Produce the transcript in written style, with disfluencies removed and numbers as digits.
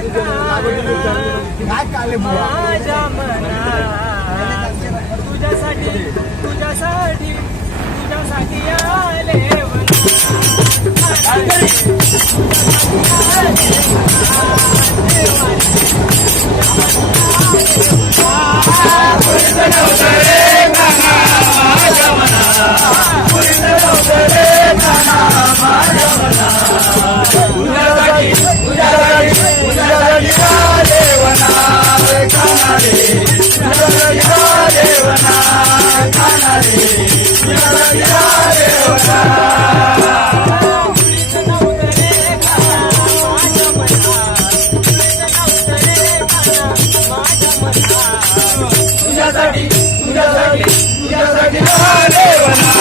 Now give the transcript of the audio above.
काय काले बुवा माझ्या मनात तुझ्यासाठी तुझ्यासाठी तुझ्यासाठी आले तुझ्यासाठी तुझ्यासाठी तुझ्यासाठी देवना